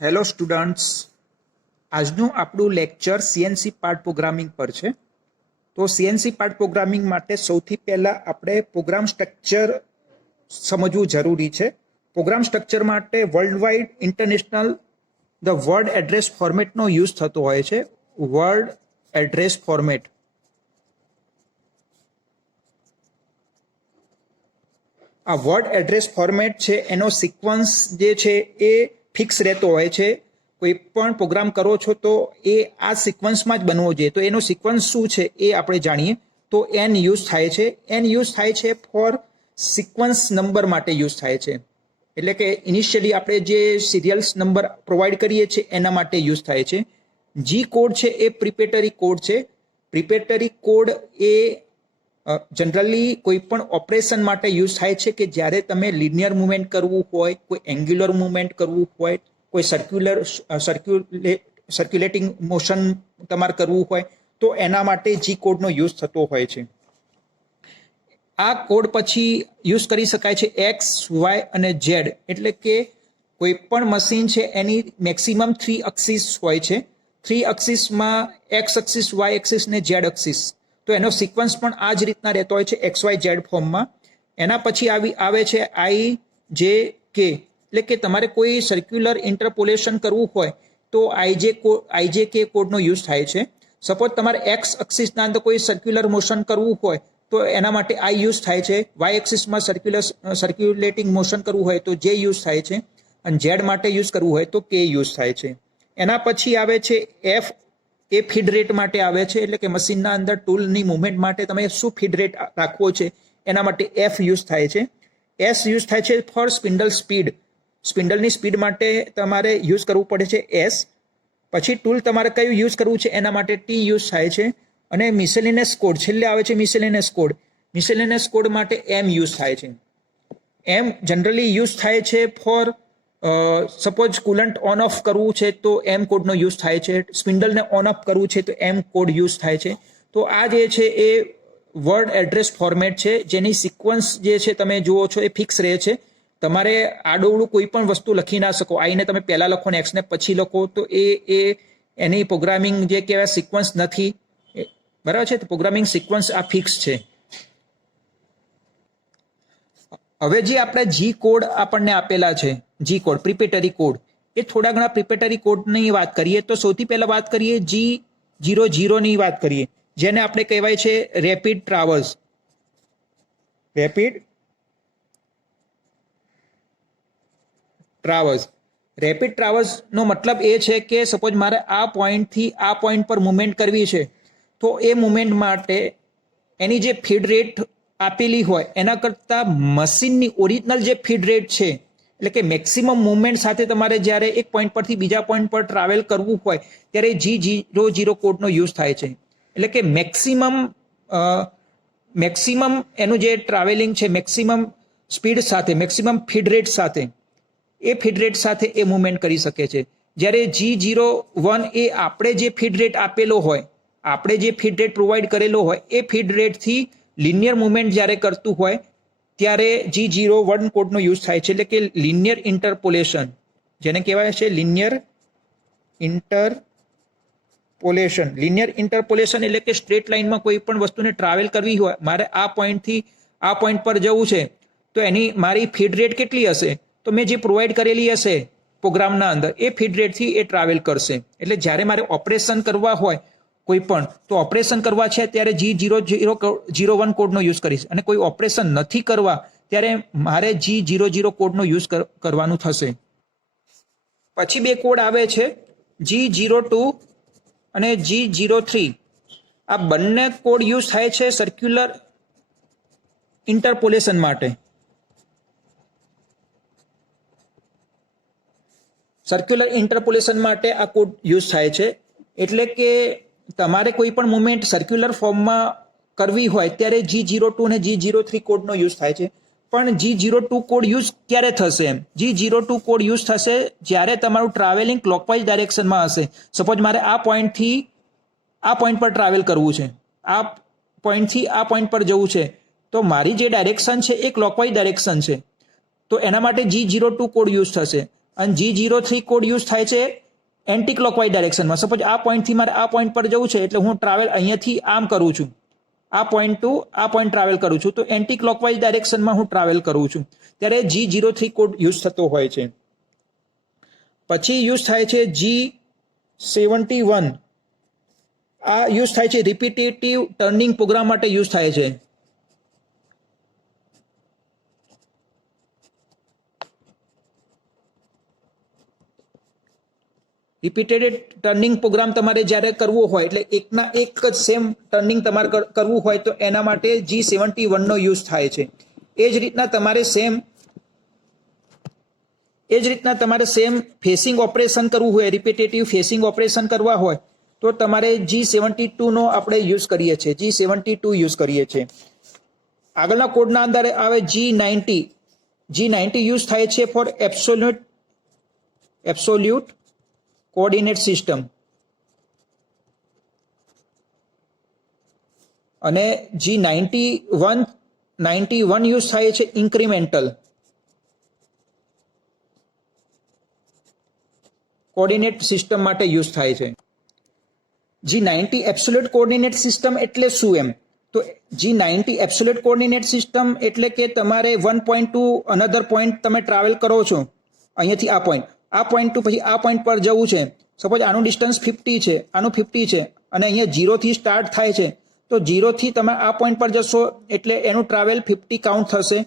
Hello students, આજનું આપણું lecture CNC part programming પર છે. તો સીએનસી પાર્ટ પ્રોગ્રામિંગ માટે સૌથી પહેલાં આપણે પ્રોગ્રામ સ્ટ્રક્ચર સમજવું જરૂરી છે. પ્રોગ્રામ સ્ટ્રક્ચર માટે world wide international the word address ફોર્મેટનો યુઝ થતો હોય છે. વર્ડ એડ્રેસ ફોર્મેટ આ વર્ડ એડ્રેસ ફોર્મેટ છે એનો સિક્વન્સ જે છે એ ફિક્સ રહેતો હોય છે. કોઈ પણ પ્રોગ્રામ કરો છો તો એ આ સિક્વન્સમાં જ બનવો જોઈએ. તો એનો સિક્વન્સ શું છે એ આપણે જાણીએ. તો એન યુઝ થાય છે. એન યુઝ થાય છે ફોર સિક્વન્સ નંબર માટે યુઝ થાય છે. એટલે કે ઇનિશિયલી આપણે જે સિરિયલ્સ નંબર પ્રોવાઈડ કરીએ છીએ એના માટે યુઝ થાય છે. જી કોડ છે એ પ્રિપેટરી કોડ છે. પ્રિપેટરી કોડ એ જનરલી કોઈ પણ ઓપરેશન માટે યુઝ થાય છે કે જ્યારે તમે લિનિયર મુવમેન્ટ કરવું હોય, કોઈ એંગ્યુલર મુવમેન્ટ કરવું હોય, કોઈ સર્ક્યુલેટિંગ મોશન તમારે કરવું હોય તો એના માટે જી કોડનો યુઝ થતો હોય છે. આ કોડ પછી યુઝ કરી શકાય છે એક્સ, વાય અને ઝેડ. એટલે કે કોઈ પણ મશીન છે એની મેક્સિમમ 3 એક્સિસ હોય છે. 3 એક્સિસમાં એક્સ એક્સિસ, વાય એક્સિસ ને ઝેડ એક્સિસ. તો એનો સિક્વન્સ પણ આ જ રીતના રહેતો હોય છે એક્સ વાય ઝેડ ફોર્મમાં. એના પછી આવે છે આઈ જે કે. એટલે કે તમારે કોઈ સર્ક્યુલર ઇન્ટરપોલેશન કરવું હોય તો આઈજે કે કોડનો યુઝ થાય છે. સપોઝ તમારે એક્સ એક્સિસના અંદર કોઈ સર્ક્યુલર મોશન કરવું હોય તો એના માટે આઈ યુઝ થાય છે. વાય એક્સિસમાં સર્ક્યુલેટિંગ મોશન કરવું હોય તો જે યુઝ થાય છે. અને ઝેડ માટે યુઝ કરવું હોય તો કે યુઝ થાય છે. એના પછી આવે છે એફ. એ ફીડ રેટ માટે આવે છે. એટલે કે મશીનના અંદર ટૂલની મુવમેન્ટ માટે તમે શું ફીડ રેટ રાખવો છે એના માટે એફ યુઝ થાય છે. એસ યુઝ થાય છે ફોર સ્પિન્ડલ સ્પીડ. સ્પિન્ડલની સ્પીડ માટે તમારે યુઝ કરવું પડે છે એસ. પછી ટૂલ તમારે કયું યુઝ કરવું છે એના માટે ટી યુઝ થાય છે. અને મિસેલિનિયસ કોડ છેલ્લે આવે છે મિસેલિનિયસ કોડ. મિસેલિનિયસ કોડ માટે એમ યુઝ થાય છે. એમ જનરલી યુઝ થાય છે for suppose coolant on off કરવું છે તો એમ કોડનો યુઝ થાય છે. સ્પિન્ડલને ઓન ઓફ કરવું છે તો એમ કોડ યુઝ થાય છે. તો આ જે છે એ વર્ડ એડ્રેસ ફોર્મેટ છે જેની સિક્વન્સ જે છે તમે જુઓ છો એ ફિક્સ રહે છે. તમારે આડોવડું કોઈ પણ વસ્તુ લખી ના શકો. આઈને તમે પહેલાં લખો ને એક્સને પછી લખો તો એની પ્રોગ્રામિંગ જે કહેવાય સિક્વન્સ નથી. બરાબર છે. તો પ્રોગ્રામિંગ સિક્વન્સ આ ફિક્સ છે. હવે જે આપણે જી કોડ આપણને આપેલા છે, જી કોડ પ્રિપેટરી કોડ, એ થોડા ઘણા પ્રિપેટરી કોડની વાત કરીએ તો સૌથી પહેલા વાત કરીએ G00ની વાત કરીએ, જેને આપણે કહેવાય છે રેપિડ ટ્રાવર્સ. રેપિડ ટ્રાવર્સનો મતલબ એ છે કે સપોઝ મારે આ પોઈન્ટથી આ પોઈન્ટ પર મુવમેન્ટ કરવી છે તો એ મુવમેન્ટ માટે એની જે ફીડ રેટ આપેલી હોય એના કરતાં મશીનની ઓરિજિનલ જે ફીડ રેટ છે, એટલે કે મેક્સિમમ મુવમેન્ટ સાથે તમારે જ્યારે એક પોઈન્ટ પરથી બીજા પોઈન્ટ પર ટ્રાવેલ કરવું હોય ત્યારે G00 કોડનો યુઝ થાય છે. એટલે કે મેક્સિમમ એનું જે ટ્રાવેલિંગ છે મેક્સિમમ સ્પીડ સાથે, મેક્સિમમ ફીડ રેટ સાથે, એ ફીડ રેટ સાથે એ મુવમેન્ટ કરી શકે છે. જ્યારે G01 એ આપણે જે ફીડ રેટ આપેલો હોય, આપણે જે ફીડ રેટ પ્રોવાઈડ કરેલો હોય એ ફીડ રેટથી લિનિયર મુવમેન્ટ જ્યારે કરતું હોય ત્યારે G01 કોડનો યુઝ થાય છે. એટલે કે લિનિયર ઇન્ટરપોલેશન, જેને કહેવાય છે લિનિયર ઇન્ટરપોલેશન એટલે કે સ્ટ્રેટ લાઇનમાં કોઈ પણ વસ્તુને ટ્રાવેલ કરવી હોય, મારે આ પોઈન્ટથી આ પોઈન્ટ પર જવું છે તો એની મારી ફીડ રેટ કેટલી હશે? તો મેં જે પ્રોવાઈડ કરેલી હશે પ્રોગ્રામના અંદર એ ફીડ રેટથી એ ટ્રાવેલ કરશે. એટલે જ્યારે મારે ઓપરેશન કરવા હોય કોઈ પણ, તો ઓપરેશન કરવા છે ત્યારે G00 કોડનો યુઝ કરીશ. અને કોઈ ઓપરેશન નથી કરવા ત્યારે મારે G00 કોડનો યુઝ કરવાનું થશે. પછી બે કોડ આવે છે G02 અને G03. આ બંને કોડ યુઝ થાય છે સર્ક્યુલર ઇન્ટરપોલેશન માટે. સર્ક્યુલર ઇન્ટરપોલેશન માટે આ કોડ યુઝ થાય છે. એટલે કે તમારે કોઈ પણ મુવમેન્ટ સર્ક્યુલર ફોર્મમાં કરવી હોય ત્યારે G02 અને G03 કોડનો યુઝ થાય છે. પણ G02 કોડ યુઝ ક્યારે થશે? G02 કોડ યુઝ થશે જ્યારે તમારું ટ્રાવેલિંગ ક્લોકવાઇઝ ડાયરેક્શનમાં હશે. સપોઝ મારે આ પોઈન્ટથી આ પોઈન્ટ પર ટ્રાવેલ કરવું છે, આ પોઈન્ટથી આ પોઈન્ટ પર જવું છે, તો મારી જે ડાયરેક્શન છે એ ક્લોકવાઇઝ ડાયરેક્શન છે. તો એના માટે G02 કોડ યુઝ થશે. અને G03 કોડ યુઝ થાય છે એન્ટી ક્લોકવાઇઝ ડાયરેક્શનમાં. સપોઝ આ પોઈન્ટથી મારે આ પોઈન્ટ પર જવું છે એટલે હું ટ્રાવેલ અહીંયાથી આમ કરું છું, આ પોઈન્ટ ટુ આ પોઈન્ટ ટ્રાવેલ કરું છું, તો એન્ટી ક્લોકવાઇઝ ડાયરેક્શનમાં હું ટ્રાવેલ કરું છું ત્યારે G03 કોડ યુઝ થતો હોય છે. પછી યુઝ થાય છે G71. આ યુઝ થાય છે રિપીટેટિવ ટર્નિંગ પ્રોગ્રામ માટે યુઝ થાય છે. રિપીટેડ ટર્નિંગ પ્રોગ્રામ તમારે જ્યારે કરવો હોય એટલે એકના એક જ સેમ ટર્નિંગ તમારે કરવું હોય તો એના માટે G71 નો યુઝ થાય છે. એ જ રીતના તમારે સેમ ફેસિંગ ઓપરેશન કરવું હોય, રિપીટેટિવ ફેસિંગ ઓપરેશન કરવા હોય તો તમારે G72 નો આપણે યુઝ કરીએ છીએ, G72 યુઝ કરીએ છીએ. આગળના કોડના અંદર આવે G90. G90 યુઝ થાય છે ફોર એબ્સોલ્યુટ કોઓર્ડિનેટ સિસ્ટમ. અને G91 યુઝ થાય છે ઇન્ક્રીમેન્ટલ કોઓર્ડિનેટ સિસ્ટમ માટે યુઝ થાય છે. G90 એબ્સોલ્યુટ કોઓર્ડિનેટ સિસ્ટમ એટલે શું એમ? તો G90 એબ્સોલ્યુટ કોઓર્ડિનેટ સિસ્ટમ એટલે કે તમારે 1 પોઈન્ટ ટુ અનધર પોઈન્ટ તમે ટ્રાવેલ કરો છો, અહીંયાથી આ પોઈન્ટ ટુ પછી આ પોઈન્ટ પર જવું છે. સપોઝ આનું ડિસ્ટન્સ 50 છે, આનું 50 છે અને અહીંયા 0 થી સ્ટાર્ટ થાય છે, તો 0 થી તમે આ પોઈન્ટ પર જશો એટલે એનું ટ્રાવેલ 50 કાઉન્ટ થશે.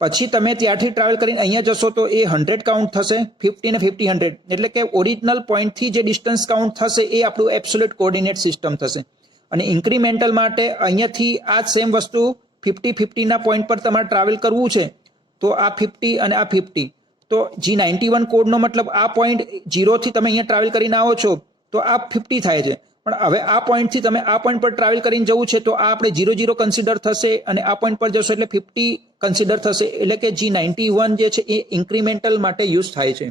પછી તમે ત્યાંથી ટ્રાવેલ કરીને અહીંયા જશો તો એ 100 કાઉન્ટ થશે. 50 ને 50 100 એટલે કે ઓરિજિનલ પોઈન્ટથી જે ડિસ્ટન્સ કાઉન્ટ થશે એ આપણું એબ્સોલ્યુટ કોઓર્ડિનેટ સિસ્ટમ થશે. અને ઇન્ક્રીમેન્ટલ માટે અહીંયાથી આ સેમ વસ્તુ 50 ના પોઈન્ટ પર તમારે ટ્રાવેલ કરવું છે તો આ 50 અને આ 50. તો G91 કોડનો મતલબ આ પોઈન્ટ 0 થી તમે અહીંયા ટ્રાવેલ કરીને આવો છો તો આ 50 થાય છે, પણ હવે આ પોઈન્ટથી તમે આ પોઈન્ટ પર ટ્રાવેલ કરીને જવું છે તો આ આપણે 00 કન્સિડર થશે અને આ પોઈન્ટ પર જશો એટલે 50 કન્સિડર થશે. એટલે કે G91 જે છે એ ઇન્ક્રીમેન્ટલ માટે યુઝ થાય છે.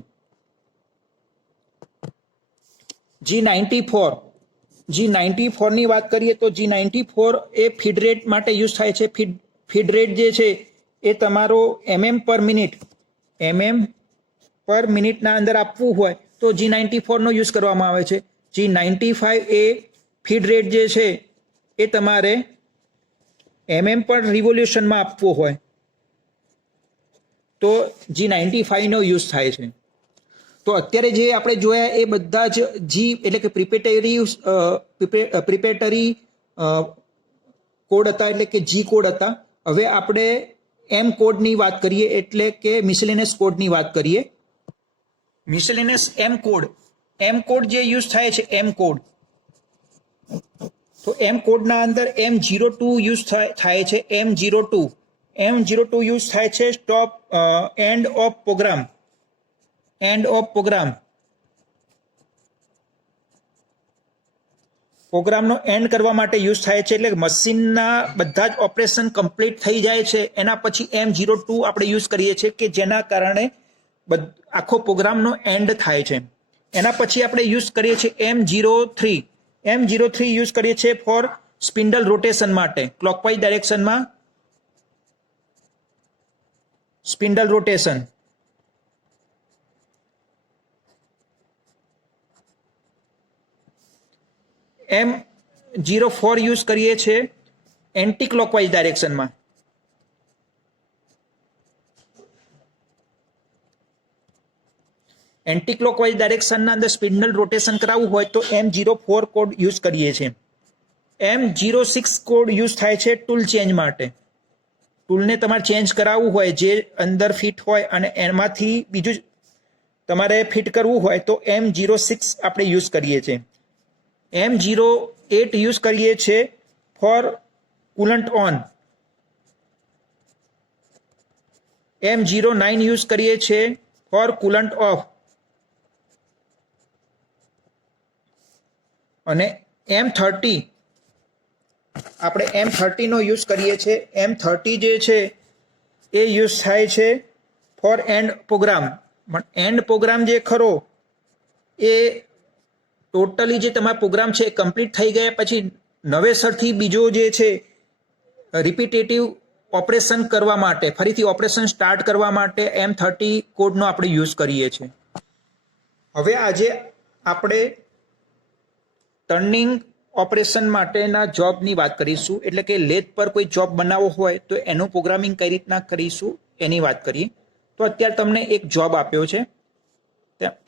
G94 ની વાત કરીએ તો G94 એ ફીડ રેટ માટે યુઝ થાય છે. ફીડ રેટ જે છે એ તમારો mm પર મિનિટના અંદર આપવું હોય તો G94 નો યુઝ કરવામાં આવે છે. G95 એ ફીડ રેટ જે છે એ તમારે પર રિવોલ્યુશનમાં આપવો હોય તો G95 નો યુઝ થાય છે. તો અત્યારે જે આપણે જોયા એ બધા જ એટલે કે પ્રિપેટરી કોડ હતા, એટલે કે G કોડ હતા. હવે આપણે M કોડની વાત કરીએ એટલે કે મિસેલેનિયસ કોડની વાત કરીએ. મિસેલેનિયસ M કોડ જે યુઝ થાય છે M કોડ, તો M કોડના અંદર M02 યુઝ થાય છે. M02 યુઝ થાય છે સ્ટોપ એન્ડ ઓફ પ્રોગ્રામનો એન્ડ કરવા માટે યુઝ થાય છે. એટલે મશીનના બધા જ ઓપરેશન કમ્પ્લીટ થઈ જાય છે એના પછી M02 આપણે યુઝ કરીએ છીએ કે જેના કારણે આખો પ્રોગ્રામનો એન્ડ થાય છે. એના પછી આપણે યુઝ કરીએ છીએ M03 યુઝ કરીએ છીએ ફોર સ્પિન્ડલ રોટેશન માટે, ક્લોકવાઇઝ ડાયરેક્શનમાં સ્પિન્ડલ રોટેશન. M04 યુઝ કરીએ છીએ એન્ટી ક્લોકવાઇઝ ડાયરેક્શનમાં. એન્ટી ક્લોકવાઇઝ ડાયરેક્શનના અંદર સ્પિન્ડલ રોટેશન કરાવવું હોય તો M04 કોડ યુઝ કરીએ છીએ. M06 કોડ યુઝ થાય છે ટૂલ ચેન્જ માટે. ટૂલને તમારે ચેન્જ કરાવવું હોય, જે અંદર ફિટ હોય અને એમાંથી બીજું તમારે ફિટ કરવું હોય તો M06 આપણે યુઝ કરીએ છીએ. M08 યુઝ કરીએ છીએ four coolant on. M09 use કરીએ છીએ ફોર કુલન્ટ ઓફ. અને M30 આપણે M30 નો યુઝ કરીએ છીએ. M30 જે છે એ યુઝ થાય છે for end program. End program જે ખરો એ ટોટલી જે તમારો પ્રોગ્રામ છે એ કમ્પ્લીટ થઈ ગયા પછી નવેસરથી બીજો જે છે રિપીટેટિવ ઓપરેશન કરવા માટે, ફરીથી ઓપરેશન સ્ટાર્ટ કરવા માટે M30 કોડનો આપણે યુઝ કરીએ છીએ. હવે આજે આપણે ટર્નિંગ ઓપરેશન માટેના જોબની વાત કરીશું, એટલે કે લેથ પર કોઈ જોબ બનાવવો હોય તો એનું પ્રોગ્રામિંગ કઈ રીતના કરીશું એની વાત કરીએ. તો અત્યારે તમને એક જોબ આપ્યો છે,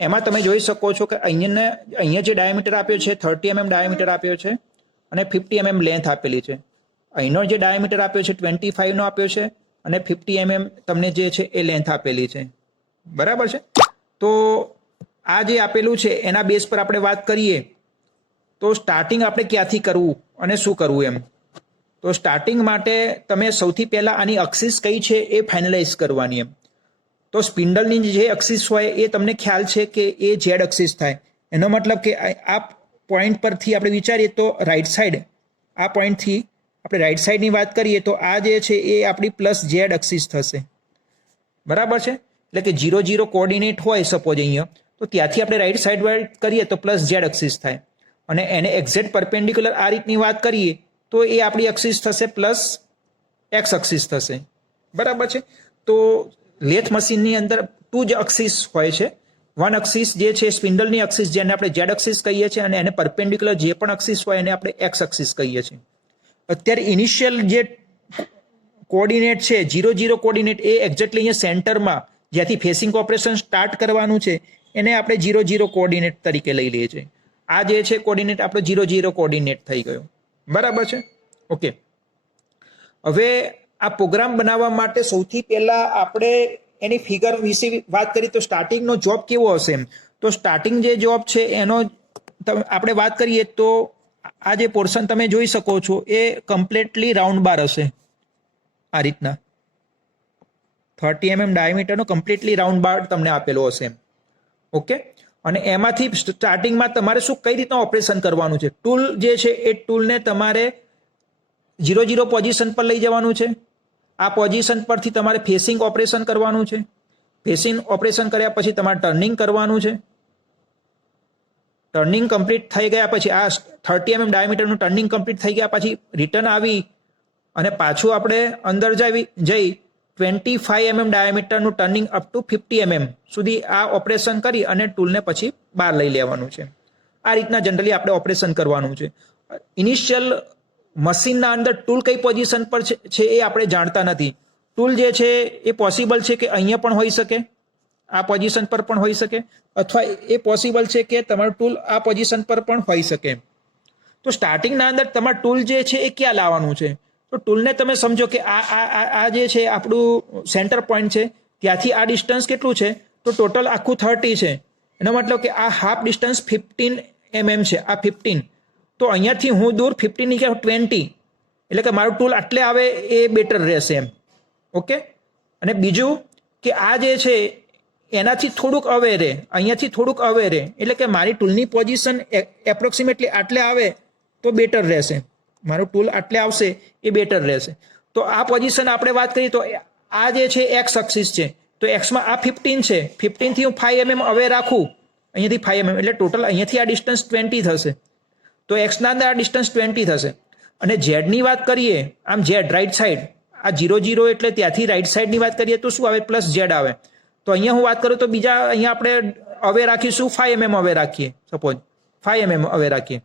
એમાં તમે જોઈ શકો છો કે અહીંયા જે ડાયામીટર આપ્યો છે 30 mm ડાયામીટર આપ્યો છે અને 50 mm લેન્થ આપેલી છે. અહીંનો જે ડાયામીટર આપ્યો છે 25 નો આપ્યો છે અને 50 mm તમને જે છે એ લેન્થ આપેલી છે. બરાબર છે. તો આ જે આપેલું છે એના બેઝ પર આપણે વાત કરીએ તો સ્ટાર્ટિંગ આપણે ક્યાંથી કરવું અને શું કરવું એમ. તો સ્ટાર્ટિંગ માટે તમે સૌથી પહેલાં આની અક્સિસ કઈ છે એ ફાઇનલાઇઝ કરવાની એમ. તો સ્પિન્ડલની જે અક્સિસ હોય એ તમને ખ્યાલ છે કે એ ઝેડ અક્સિસ થાય. એનો મતલબ કે આ પોઈન્ટ પરથી આપણે વિચારીએ તો રાઈટ સાઈડ, આ પોઈન્ટથી આપણે રાઈટ સાઈડની વાત કરીએ તો આ જે છે એ આપણી પ્લસ ઝેડ અક્સિસ થશે. બરાબર છે. એટલે કે 0 0 કોઓર્ડિનેટ હોય સપોઝ અહીંયા, તો ત્યાંથી આપણે રાઈટ સાઈડ વાઇડ કરીએ તો પ્લસ ઝેડ અક્સિસ થાય. અને એને એક્ઝેક્ટ પરપેન્ડિક્યુલર આ રીતની વાત કરીએ તો એ આપણી અક્સિસ થશે પ્લસ એક્સ અક્સિસ થશે. બરાબર છે. તો લેથ મશીનની અંદર 2 જ અક્સિસ હોય છે. વન અક્સિસ જે છે સ્પિન્ડલની અક્સિસ જેને આપણે ઝેડ અક્સિસ કહીએ છીએ અને એને પરપેન્ડિક્યુલર જે પણ અક્સિસ હોય એને આપણે એક્સ અક્સિસ કહીએ છીએ. અત્યારે ઇનિશિયલ જે કોઓર્ડિનેટ છે 0 0 કોઓર્ડિનેટ એ એક્ઝેક્ટલી અહીંયા સેન્ટરમાં જ્યાંથી ફેસિંગ ઓપરેશન સ્ટાર્ટ કરવાનું છે એને આપણે 0 0 કોઓર્ડિનેટ તરીકે લઈ લઈએ છીએ. આ જે છે કોઓર્ડિનેટ આપણો 0 0 કોઓર્ડિનેટ થઈ ગયો. બરાબર છે. ઓકે. હવે આ પ્રોગ્રામ બનાવવા માટે સૌથી પહેલા આપણે એની ફિગર વિશે વાત કરીએ તો સ્ટાર્ટિંગનો જોબ કેવો હશે એમ. તો સ્ટાર્ટિંગ જે જોબ છે એનો આપણે વાત કરીએ તો આ જે પોર્શન તમે જોઈ શકો છો એ કમ્પ્લીટલી રાઉન્ડ બાર હશે. આ રીતના 30 mm ડાયામીટરનો કમ્પ્લીટલી રાઉન્ડ બાર તમને આપેલો હશે. ઓકે. અને એમાંથી સ્ટાર્ટિંગમાં તમારે શું કઈ રીતના ઓપરેશન કરવાનું છે. ટૂલ જે છે એ ટૂલને તમારે 0 0 પોઝિશન પર લઈ જવાનું છે. આ પોઝિશન પરથી તમારે ફેસિંગ ઓપરેશન કરવાનું છે. ફેસિંગ ઓપરેશન કર્યા પછી તમારે ટર્નિંગ કરવાનું છે. ટર્નિંગ કમ્પ્લીટ થઈ ગયા પછી આ 30 mm ડાયામીટરનું ટર્નિંગ કમ્પ્લીટ થઈ ગયા પછી રિટર્ન આવી અને પાછું આપણે અંદર જઈ 25 mm ડાયામીટરનું ટર્નિંગ અપ ટુ 50 mm સુધી આ ઓપરેશન કરી અને ટૂલને પછી બહાર લઈ લેવાનું છે. આ રીતના જનરલી આપણે ઓપરેશન કરવાનું છે. ઇનિશિયલ મશીનના અંદર ટૂલ કઈ પોઝિશન પર છે એ આપણે જાણતા નથી. ટૂલ જે છે એ પોસિબલ છે કે અહીંયા પણ હોઈ શકે, આ પોઝિશન પર પણ હોઈ શકે, અથવા એ પોસિબલ છે કે તમારું ટૂલ આ પોઝિશન પર પણ હોઈ શકે. તો સ્ટાર્ટિંગના અંદર તમારું ટૂલ જે છે એ ક્યાં લાવવાનું છે. તો ટૂલને તમે સમજો કે આ જે છે આપણું સેન્ટર પોઈન્ટ છે, ત્યાંથી આ ડિસ્ટન્સ કેટલું છે તો ટોટલ આખું 30 છે. એનો મતલબ કે આ હાફ ડિસ્ટન્સ 15 mm છે. આ 15, તો અહીંયાથી હું દૂર 15 ની ક્યાં 20, એટલે કે મારું ટૂલ આટલે આવે એ બેટર રહેશે એમ. ઓકે. અને બીજું કે આ જે છે એનાથી થોડુંક અવે રહે, અહીંયાથી થોડુંક અવે રહે, એટલે કે મારી ટૂલની પોઝિશન એપ્રોક્સિમેટલી આટલે આવે તો બેટર રહેશે. મારું ટૂલ આટલે આવશે એ બેટર રહેશે. તો આ પોઝિશન આપણે વાત કરીએ તો આ જે છે એક્સ અક્સિસ છે, તો એક્સમાં આ 15 છે, 15 થી હું 5 mm અવે રાખું, અહીંયાથી 5 mm, એટલે ટોટલ અહીંયાથી આ ડિસ્ટન્સ 20 થશે. તો એક્સના અંદર આ ડિસ્ટન્સ 20 થશે. અને ઝેડની વાત કરીએ, આમ ઝેડ રાઈટ સાઈડ, આ 0 0 એટલે ત્યાંથી રાઈટ સાઈડની વાત કરીએ તો શું આવે પ્લસ ઝેડ આવે. તો અહીંયા હું વાત કરું તો બીજા અહીંયા આપણે અવે રાખીશું 5 mm અવે રાખીએ, સપોઝ 5 mm અવે રાખીએ.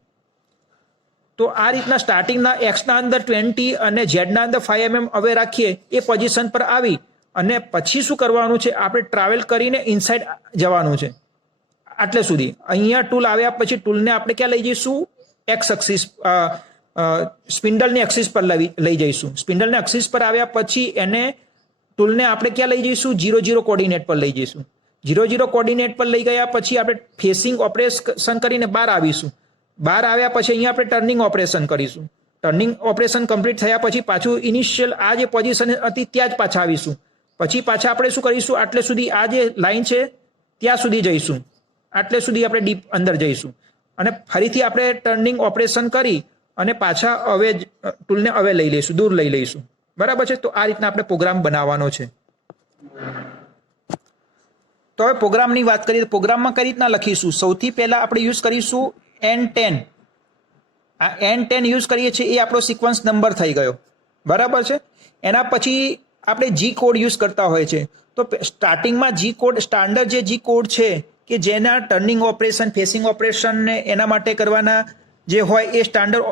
તો આ રીતના સ્ટાર્ટિંગના એક્સના અંદર 20 અને ઝેડના અંદર 5 mm અવે રાખીએ એ પોઝિશન પર આવી અને પછી શું કરવાનું છે, આપણે ટ્રાવેલ કરીને ઇનસાઇડ જવાનું છે આટલે સુધી. અહીંયા ટૂલ આવ્યા પછી ટૂલને આપણે ક્યાં લઈ જઈશું, એક્સ અક્સિસ સ્પિન્ડલની એક્સિસ પર લઈ જઈશું. સ્પિન્ડલની એક્સિસ પર આવ્યા પછી એને ટૂલને આપણે ક્યાં લઈ જઈશું, 0 0 કોઓર્ડિનેટ પર લઈ જઈશું. 0 0 કોઓર્ડિનેટ પર લઈ ગયા પછી આપણે ફેસિંગ ઓપરેશન કરીને બહાર આવીશું. બહાર આવ્યા પછી અહીંયા આપણે ટર્નિંગ ઓપરેશન કરીશું. ટર્નિંગ ઓપરેશન કમ્પ્લીટ થયા પછી પાછું ઇનિશિયલ આ જે પોઝિશન હતી ત્યાં જ પાછા આવીશું. પછી પાછા આપણે શું કરીશું, આટલે સુધી આ જે લાઈન છે ત્યાં સુધી જઈશું, આટલે સુધી આપણે ડીપ અંદર જઈશું અને ફરીથી આપણે ટર્નિંગ ઓપરેશન કરી અને પાછા હવે ટૂલને હવે લઈ લઈશું, દૂર લઈ લઈશું. બરાબર છે. તો આ રીતના આપણે પ્રોગ્રામ બનાવવાનો છે. તો હવે પ્રોગ્રામની વાત કરીએ તો પ્રોગ્રામમાં કઈ રીતના લખીશું. સૌથી પહેલા આપણે યુઝ કરીશું N10. આ N10 યુઝ કરીએ છીએ એ આપણો સિક્વન્સ નંબર થઈ ગયો. બરાબર છે. એના પછી આપણે જી કોડ યુઝ કરતા હોય છે. તો સ્ટાર્ટિંગમાં જી કોડ, સ્ટાન્ડર્ડ જે જી કોડ છે કે જેના ટર્નિંગ ઓપરેશન, ફેસિંગ ઓપરેશન ને એના માટે કરવાના જે હોય એ સ્ટાન્ડર્ડ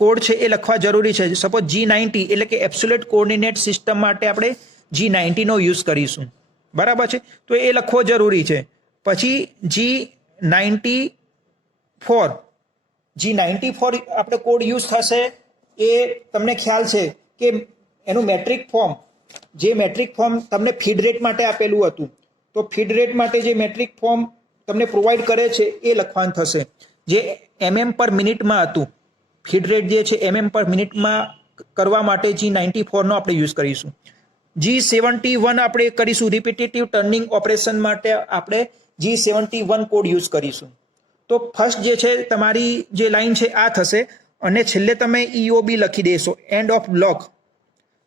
કોડ છે એ લખવા જરૂરી છે. સપોઝ G90 એટલે કે એબ્સોલ્યુટ કોઓર્ડિનેટ સિસ્ટમ માટે આપણે G90 નો યુઝ કરીશું, બરાબર છે, તો એ લખવો જરૂરી છે. પછી G94 આપણે કોડ યુઝ થશે એ તમને ખ્યાલ છે કે એનું મેટ્રિક ફોર્મ, જે મેટ્રિક ફોર્મ તમને ફીડ રેટ માટે આપેલું હતું, તો ફીડ રેટ માટે જે મેટ્રિક ફોર્મ તમને પ્રોવાઈડ કરે છે એ લખવાનું થશે, જે mm/, મિનિટમાં હતું. ફીડ રેટ જે છે mm/, મિનિટમાં કરવા માટે G94 નો આપણે યુઝ કરીશું. G71 આપણે કરીશું રિપીટેટિવ ટર્નિંગ ઓપરેશન માટે આપણે G71 કોડ યુઝ કરીશું. તો ફર્સ્ટ જે છે તમારી જે લાઈન છે આ થશે અને છેલ્લે તમે EOB લખી દેશો, end of block.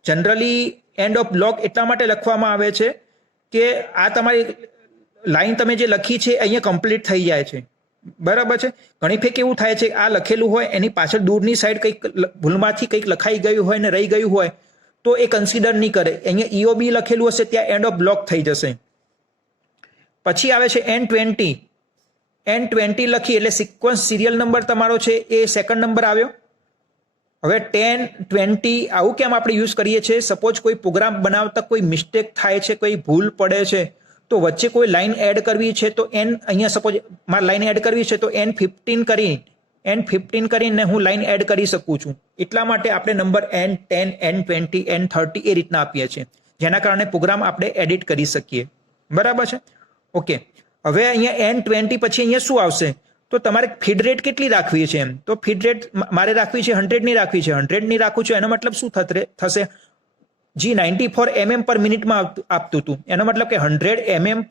Generally end of block એટલા માટે લખવામાં આવે છે કે આ તમારી લાઈન તમે જે લખી છે અહીંયા કમ્પ્લીટ થઈ જાય છે, બરાબર છે. ઘણી ફેક એવું થાય છે આ લખેલું હોય એની પાછળ દૂરની સાઈડ કંઈક ભૂલમાંથી કંઈક લખાઈ ગયું હોય ને રહી ગયું હોય તો એ કન્સિડર નહીં કરે. અહીંયા EOB લખેલું હશે ત્યાં એન્ડ ઓફ બ્લોક થઈ જશે. પછી આવે છે N20. N20 લખી એટલે સિક્વન્સ સિરિયલ નંબર તમારો છે એ સેકન્ડ નંબર આવ્યો. હવે 10, 20 આવું કેમ આપણે યુઝ કરીએ છીએ? સપોઝ કોઈ પ્રોગ્રામ બનાવતા કોઈ મિસ્ટેક થાય છે, કોઈ ભૂલ પડે છે, તો વચ્ચે કોઈ લાઈન એડ કરવી છે તો અહીંયા સપોઝ મારે લાઈન એડ કરવી છે તો N15 કરીને હું લાઈન એડ કરી શકું છું. એટલા માટે આપણે નંબર N10, N20, N30 એ રીતના આપીએ છીએ, જેના કારણે પ્રોગ્રામ આપણે એડિટ કરી શકીએ, બરાબર છે. ઓકે, હવે અહીંયા N20 પછી અહીંયા શું આવશે? તો તમારે ફીડ રેટ કેટલી રાખવી છે? એમ તો ફીડ રેટ મારે રાખવી છે 100 ની રાખવી છે. 100 ની રાખું છું એનો મતલબ શું થશે? G94 mm/, મિનિટમાં આપતું હતું, એનો મતલબ કે 100 mm/,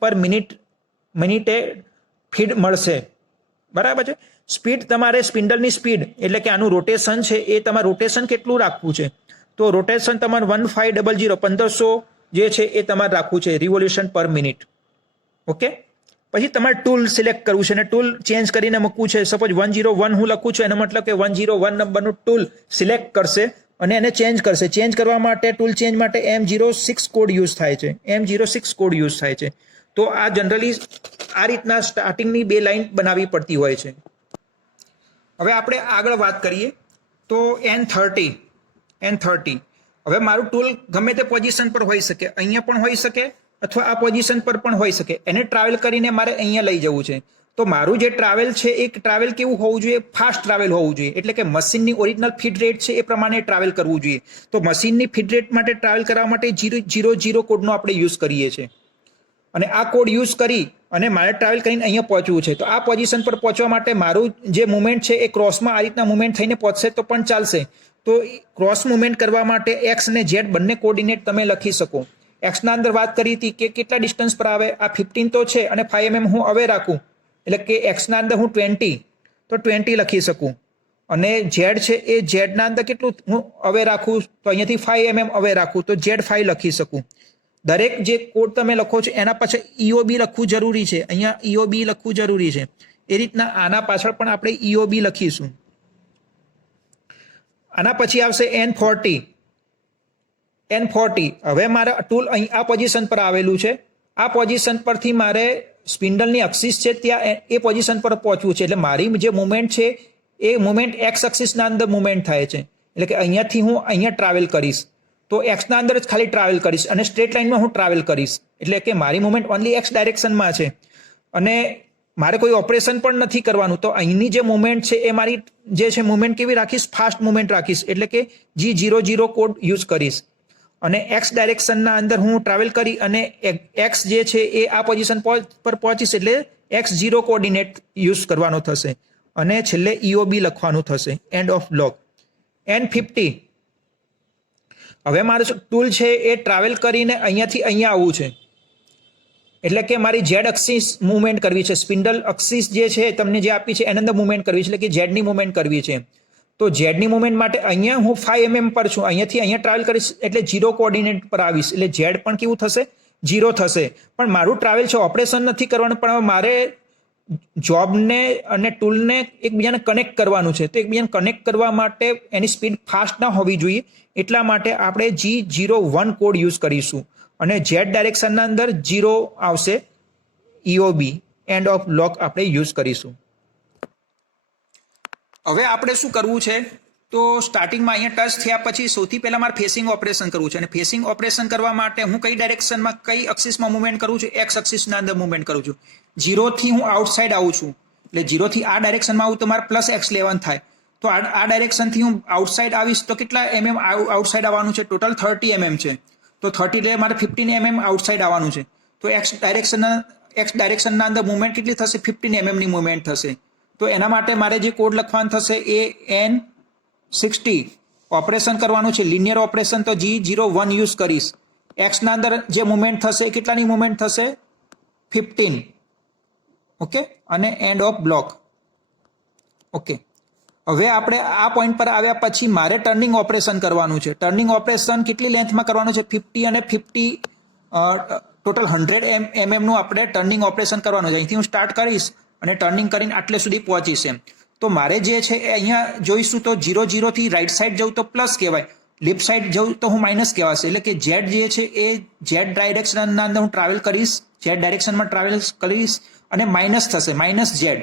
મિનિટે ફીડ મળશે, બરાબર છે. સ્પીડ તમારે સ્પિન્ડલની સ્પીડ એટલે કે આનું રોટેશન છે એ તમારે રોટેશન કેટલું રાખવું છે? તો રોટેશન તમારે 1500 જે છે એ તમારે રાખવું છે રિવોલ્યુશન પર મિનિટ. ઓકે, પછી તમારે ટૂલ સિલેક્ટ કરવું છે અને ટૂલ ચેન્જ કરીને મૂકવું છે. સપોઝ 101 હું લખું છું એનો મતલબ કે 101 નંબરનું ટૂલ સિલેક્ટ કરશે અને એને ચેન્જ કરશે. ચેન્જ કરવા માટે ટૂલ ચેન્જ માટે M06 કોડ યુઝ થાય છે, M06 કોડ યુઝ થાય છે. તો આ જનરલી આ રીતના સ્ટાર્ટિંગની બે લાઈન બનાવવી પડતી હોય છે. હવે આપણે આગળ વાત કરીએ તો N30. હવે મારું ટૂલ ગમે તે પોઝિશન પર હોઈ શકે, અહીંયા પણ હોઈ શકે અથવા આ પોઝિશન પર પણ હોઈ શકે. એને ટ્રાવેલ કરીને મારે અહીંયા લઈ જવું છે. તો મારું જે ટ્રાવેલ છે એ ટ્રાવેલ કેવું હોવું જોઈએ? ફાસ્ટ ટ્રાવેલ હોવું જોઈએ. એટલે કે મશીનની ઓરિજિનલ ફીડ રેટ છે એ પ્રમાણે ટ્રાવેલ કરવું જોઈએ. તો મશીનની ફીડ રેટ માટે ટ્રાવેલ કરવા માટે 000 કોડનો આપણે યુઝ કરીએ છીએ અને આ કોડ યુઝ કરી અને મારે ટ્રાવેલ કરીને અહીંયા પહોંચવું છે. તો આ પોઝિશન પર પહોંચવા માટે મારું જે મુવમેન્ટ છે એ ક્રોસમાં આ રીતના મુવમેન્ટ થઈને પહોંચશે તો પણ ચાલશે. તો ક્રોસ મુવમેન્ટ કરવા માટે X અને Z બંને કોઓર્ડિનેટ તમે લખી શકો. એક્સના અંદર વાત કરી હતી કે કેટલા ડિસ્ટન્સ પર આવે, આ 15 તો છે અને 5 mm હું હવે રાખું એટલે કે એક્સના અંદર હું 20 તો 20 લખી શકું અને ઝેડ છે એ ઝેડના અંદર કેટલું હું હવે રાખું તો અહીંયાથી 5 mm હવે રાખું તો Z5 લખી શકું. દરેક જે કોડ તમે લખો છો એના પાછળ EOB લખવું જરૂરી છે. અહીંયા EOB લખવું જરૂરી છે. એ રીતના આના પાછળ પણ આપણે EOB લખીશું. આના પછી આવશે N40. હવે મારા ટૂલ અહીં આ પોઝિશન પર આવેલું છે. આ પોઝિશન પરથી મારે સ્પિન્ડલની એક્સિસ છે ત્યાં એ પોઝિશન પર પહોંચવું છે. એટલે મારી જે મુવમેન્ટ છે એ મુવમેન્ટ X એક્સિસના અંદર મુવમેન્ટ થાય છે. એટલે કે અહીંયાથી હું અહીંયા ટ્રાવેલ કરીશ તો એક્સના અંદર જ ખાલી ટ્રાવેલ કરીશ અને સ્ટ્રેટ લાઇનમાં હું ટ્રાવેલ કરીશ. એટલે કે મારી મુવમેન્ટ ઓનલી X ડાયરેક્શનમાં છે અને મારે કોઈ ઓપરેશન પણ નથી કરવાનું. તો અહીંની જે મુવમેન્ટ છે એ મારી જે છે મુવમેન્ટ કેવી રાખીશ? ફાસ્ટ મુવમેન્ટ રાખીશ. એટલે કે G00 કોડ યુઝ કરીશ અને X ડાયરેક્શનના અંદર હું ટ્રાવેલ કરી અને X જે છે એ આ પોઝિશન પર પહોંચીશ એટલે X0 કોઓર્ડિનેટ યુઝ કરવાનો થશે અને છેલ્લે EOB લખવાનું થશે, એન્ડ ઓફ બ્લોક. N50. હવે મારું ટૂલ છે એ ટ્રાવેલ કરીને અહીંયાથી અહીંયા આવવું છે એટલે કે મારી Z એક્સિસ મૂવમેન્ટ કરવી છે. સ્પિન્ડલ એક્સિસ જે છે તમને જે આપી છે એની અંદર મૂવમેન્ટ કરવી છે એટલે કે ઝેડની મૂવમેન્ટ કરવી છે. તો ઝેડની મૂવમેન્ટ માટે અહીંયા હું 5 mm પર છું, અહીંયાથી અહીંયા ટ્રાવેલ કરીશ એટલે 0 કોઓર્ડિનેટ પર આવીશ એટલે ઝેડ પણ કેવું થશે? 0 થશે. પણ મારું ટ્રાવેલ છે, ઓપરેશન નથી કરવાનું, પણ મારે જોબને અને ટૂલને એકબીજાને કનેક્ટ કરવાનું છે. તો એકબીજાને કનેક્ટ કરવા માટે એની સ્પીડ ફાસ્ટ ના હોવી જોઈએ. એટલા માટે આપણે G01 કોડ યુઝ કરીશું અને Z ડાયરેક્શનના અંદર 0 આવશે EOB એન્ડ ઓફ બ્લોક આપણે યુઝ કરીશું. હવે આપણે શું કરવું છે, તો સ્ટાર્ટિંગમાં અહીંયા ટચ થયા પછી સૌથી પહેલા મારે ફેસિંગ ઓપરેશન કરવું છે, અને ફેસિંગ ઓપરેશન કરવા માટે હું કઈ ડાયરેક્શનમાં કઈ એક્સિસમાં મુવમેન્ટ કરું છું, એક્સ એક્સિસના અંદર મુવમેન્ટ કરું છું. 0 થી હું આઉટસાઇડ આવું છું, એટલે 0 થી આ ડાયરેક્શનમાં આવું તો મારે પ્લસ એક્સ લેવાનું થાય. તો આ ડાયરેક્શનથી હું આઉટસાઇડ આવીશ તો કેટલા mm આઉટસાઇડ આવવાનું છે, ટોટલ 30 mm છે. તો 30 એટલે મારે 15 mm આઉટસાઇડ આવવાનું છે. તો એક્સ ડાયરેક્શનના અંદર મુવમેન્ટ કેટલી થશે, 15 mm ની મુવમેન્ટ થશે. તો એના માટે મારે જે કોડ લખવાનું થશે એ N60 ઓપરેશન કરવાનું છે, લિનિયર ઓપરેશન, તો G01 યુઝ કરીશ. એક્સના અંદર જે મુવમેન્ટ થશે કેટલાની મુવમેન્ટ થશે, 15. ઓકે, અને એન્ડ ઓફ બ્લોક. ઓકે, હવે આપણે આ પોઈન્ટ પર આવ્યા પછી મારે ટર્નિંગ ઓપરેશન કરવાનું છે. ટર્નિંગ ઓપરેશન કેટલી લેન્થમાં કરવાનું છે, 50 અને 50 ટોટલ 100 mm નું આપણે ટર્નિંગ ઓપરેશન કરવાનું છે. અહીંથી હું સ્ટાર્ટ કરીશ અને ટર્નિંગ કરીને આટલે સુધી પહોંચીશ એમ. તો મારે જે છે એ અહીંયા જોઈશું તો 0 થી રાઈટ સાઈડ જવું તો પ્લસ કહેવાય, લેફ્ટ સાઈડ જવું તો હું માઇનસ કહેવાશે. એટલે કે ઝેડ જે છે એ ઝેડ ડાયરેક્શનના અંદર હું ટ્રાવેલ કરીશ, ઝેડ ડાયરેક્શનમાં ટ્રાવેલ કરીશ અને માઇનસ થશે, માઇનસ ઝેડ.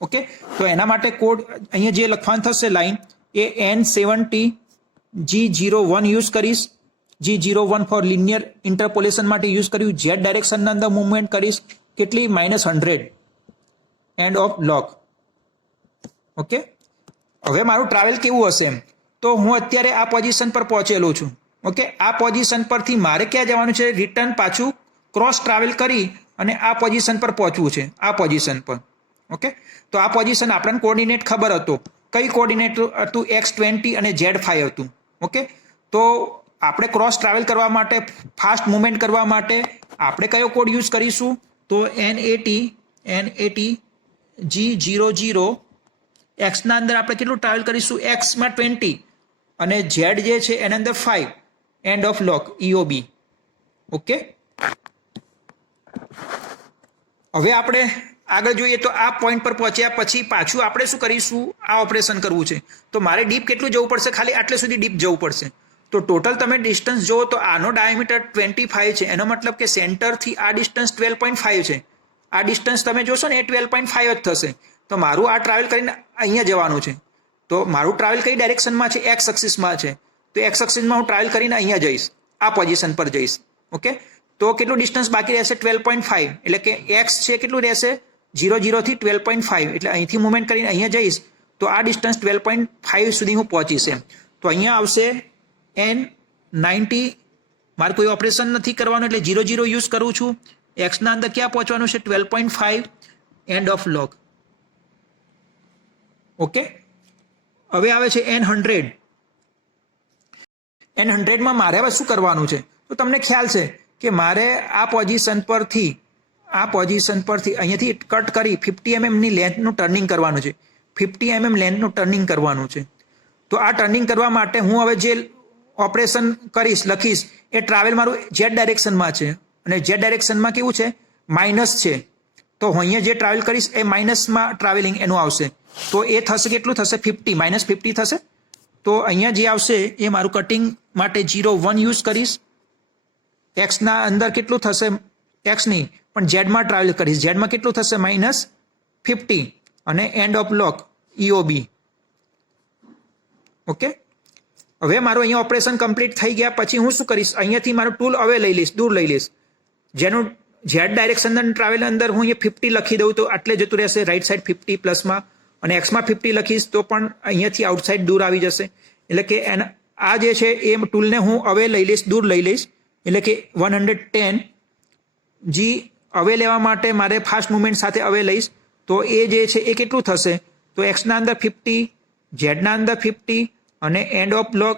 ઓકે, તો એના માટે કોડ અહીંયા જે લખવાનું થશે લાઈન એ N70 G01 યુઝ કરીશ. G01 ફોર લિનિયર ઇન્ટરપોલેશન માટે યુઝ કર્યું. ઝેડ ડાયરેક્શનના અંદર મુવમેન્ટ કરીશ કેટલી, -100 એન્ડ ઓફ બ્લોક. ઓકે, હવે મારું ટ્રાવેલ કેવું હશે એમ, તો હું અત્યારે આ પોઝિશન પર પહોંચેલો છું. ઓકે, આ પોઝિશન પરથી મારે ક્યાં જવાનું છે, રિટર્ન પાછું ક્રોસ ટ્રાવેલ કરી અને આ પોઝિશન પર પહોંચવું છે, આ પોઝિશન પર. ઓકે, તો આ પોઝિશન આપણને કોર્ડિનેટ ખબર હતો, કઈ કોર્ડિનેટ હતું, X20 અને Z5 હતું. ઓકે, તો આપણે ક્રોસ ટ્રાવેલ કરવા માટે, ફાસ્ટ મુવમેન્ટ કરવા માટે આપણે કયો કોડ યુઝ કરીશું, તો N80 G00. એક્સના અંદર આપણે કેટલું ટ્રાવેલ કરીશું, એક્સમાં 20 અને ઝેડ જે છે એના અંદર 5 end of block EOB. Okay, હવે આપણે આગળ જોઈએ તો આ પોઈન્ટ પર પહોંચ્યા પછી પાછું આપણે શું કરીશું, આ ઓપરેશન કરવું છે. તો મારે ડીપ કેટલું જવું પડશે, ખાલી આટલે સુધી ડીપ જવું પડશે. તો ટોટલ તમે ડિસ્ટન્સ જુઓ તો આનો ડાયામીટર 25 છે, એનો મતલબ કે સેન્ટરથી આ ડિસ્ટન્સ 12.5 છે. આ ડિસ્ટન્સ તમે જોશો ને એ 12.5 જ થશે. તો મારું આ ટ્રાવેલ કરીને અહીંયા જવાનું છે. તો મારું ટ્રાવેલ કઈ ડાયરેક્શનમાં છે, એક્સ એક્સિસમાં છે. તો એક્સ એક્સિસમાં હું ટ્રાવેલ કરીને અહીંયા જઈશ, આ પોઝિશન પર જઈશ. ઓકે, તો કેટલું ડિસ્ટન્સ બાકી રહેશે, 12.5. એટલે કે એક્સ છે કેટલું રહેશે, 0 થી 12.5. એટલે અહીંથી મુવમેન્ટ કરીને અહીંયા જઈશ તો આ ડિસ્ટન્સ 12.5 સુધી હું પહોંચીશ એમ. તો અહીંયા આવશે N90. મારે કોઈ ઓપરેશન નથી કરવાનું એટલે 0 યુઝ કરું છું. એક્સના અંદર ક્યાં પહોંચવાનું છે, 12.5 એન્ડ ઓફ બ્લોક. ઓકે, હવે આવે છે N100 માં મારે હવે શું કરવાનું છે, તો તમને ખ્યાલ છે કે મારે આ પોઝિશન પરથી અહીંયાથી કટ કરી 50 mm ની લેન્થનું ટર્નિંગ કરવાનું છે, 50 mm લેન્થનું ટર્નિંગ કરવાનું છે. તો આ ટર્નિંગ કરવા માટે હું હવે જે ઓપરેશન કરીશ, લખીશ, એ ટ્રાવેલ મારું ઝેડ ડાયરેક્શનમાં છે અને ઝેડ ડાયરેક્શનમાં કેવું છે, માઇનસ છે. તો હું અહીંયા જે ટ્રાવેલ કરીશ એ માઇનસમાં ટ્રાવેલિંગ એનું આવશે. તો એ થશે કેટલું થશે, 50 -50 થશે. તો અહીંયા જે આવશે એ મારું કટિંગ માટે 01 યુઝ કરીશ. એક્સના અંદર કેટલું થશે, એક્સ નહીં પણ ઝેડમાં ટ્રાવેલ કરીશ, ઝેડમાં કેટલું થશે, -50 અને end of block EOB. Okay, હવે મારું અહીંયા ઓપરેશન કમ્પ્લીટ થઈ ગયા પછી હું શું કરીશ, અહીંયાથી મારું ટૂલ હવે લઈ લઈશ, દૂર લઈ લઈશ. જેનું ઝેડ ડાયરેક્શન ટ્રાવેલ અંદર હું અહીંયા 50 લખી દઉં તો આટલે જતું રહેશે, રાઈટ સાઈડ 50 પ્લસમાં, અને એક્સમાં 50 લખીશ તો પણ અહીંયાથી આઉટસાઇડ દૂર આવી જશે. એટલે કે આ જે છે એ ટૂલને હું હવે લઈ લઈશ, દૂર લઈ લઈશ. એટલે કે 110 G હવે લેવા માટે મારે ફાસ્ટ મુવમેન્ટ સાથે હવે લઈશ. તો એ જે છે એ કેટલું થશે, તો એક્સના અંદર 50, ઝેડના અંદર 50 અને એન્ડ ઓફ બ્લોક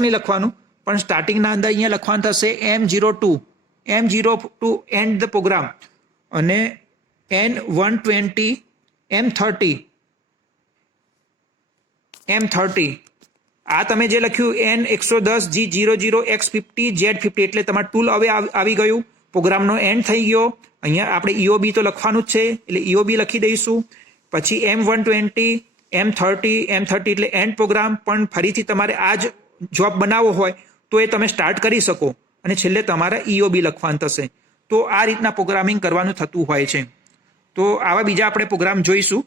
નહીં લખવાનું પણ સ્ટાર્ટિંગના અંદર અહીંયા લખવાનું થશે M02 એન્ડ ધ પ્રોગ્રામ, અને N120 M30. આ તમે જે લખ્યું N110 G00 X50 Z50 એટલે તમારું ટૂલ હવે આવી ગયું, પ્રોગ્રામનો એન્ડ થઈ ગયો. અહીંયા આપણે EOB તો લખવાનું જ છે એટલે EOB લખી દઈશું. પછી M120 M30 એટલે એન્ડ પ્રોગ્રામ, પણ ફરીથી તમારે આ જ જોબ બનાવવો હોય તો એ તમે સ્ટાર્ટ કરી શકો અને છેલ્લે તમારે EOB લખવાનું થશે. તો આ રીતના પ્રોગ્રામિંગ કરવાનું થતું હોય છે. તો આવા બીજા આપણે પ્રોગ્રામ જોઈશું.